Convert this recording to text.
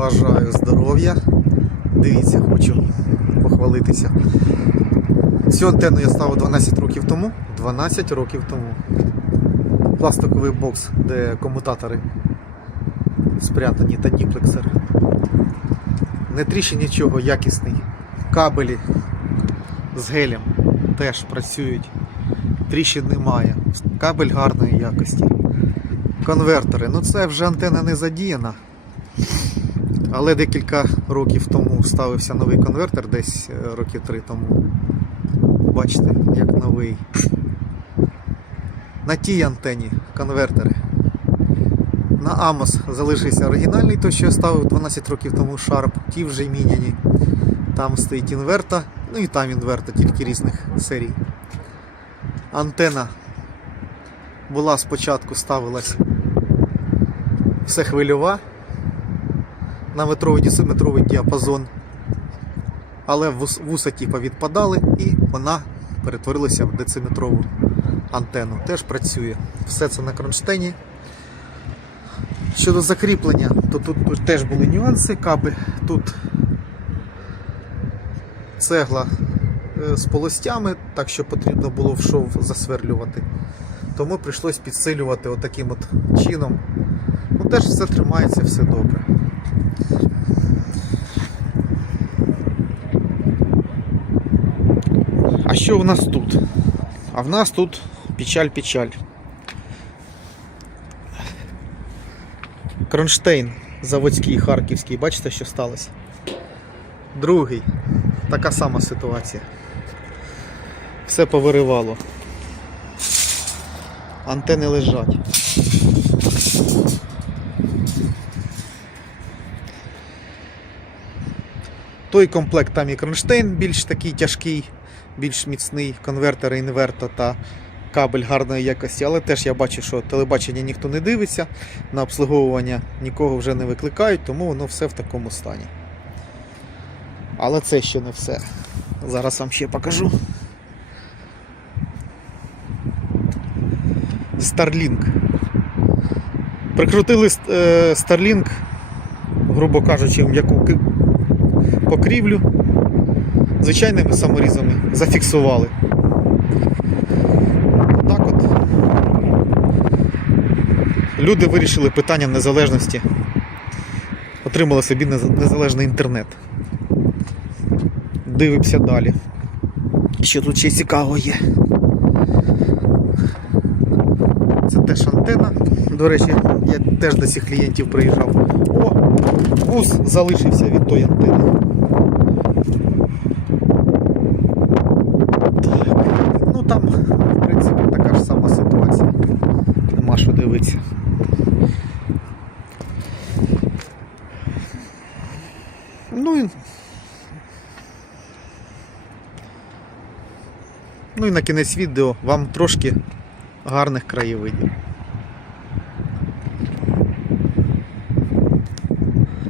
Бажаю здоров'я. Дивіться, хочу похвалитися. Цю антенну я ставив 12 років тому. 12 років тому. Пластиковий бокс, де комутатори спрятані та діплексер. Не тріще нічого, якісний. Кабелі з гелем теж працюють. Тріщин немає. Кабель гарної якості. Конвертери. Ну це вже антенна не задіяна. Але декілька років тому ставився новий конвертер, десь е, роки три тому. Бачите, як новий. На тій антені конвертери. На Amos залишився оригінальний, той, що я ставив 12 років тому Sharp, ті вже міняні. Там стоїть інверта, ну і там інверта, тільки різних серій. Антена була спочатку ставилась все хвильова на метровий десиметровий діапазон. Але вуса типа відпадали і вона перетворилася в дециметрову антенну. Теж працює. Все це на кронштейні. Щодо закріплення, то тут, тут теж були нюанси, каби. Тут цегла е, з полостями, так що потрібно було в шов засверлювати. Тому прийшлось підсилювати отаким от чином. Ну теж все тримається, все добре. А що у нас тут? А в нас тут печаль-печаль. Кронштейн заводський, харківський, бачите, що сталося? Другий. Така сама ситуація. Все повиривало. Антени лежать. Той комплект там і кронштейн більш такий тяжкий, більш міцний, конвертер, інверто та кабель гарної якості, але теж я бачу, що телебачення ніхто не дивиться, на обслуговування нікого вже не викликають, тому воно все в такому стані. Але це ще не все. Зараз вам ще покажу. Starlink. Прикрутили е, Starlink, грубо кажучи, м'яку покрівлю звичайними саморізами зафіксували. Так от. Люди вирішили питання незалежності, отримали собі незалежний інтернет. Дивимося далі. Що тут ще цікаво є. Це теж антенна. До речі, я теж до цих клієнтів приїжджав. О! Вуз залишився від тої антени. Так. Ну там, в принципі, така ж сама ситуація. Нема що дивитися. Ну і. Ну і на кінець відео вам трошки гарних краєвидів.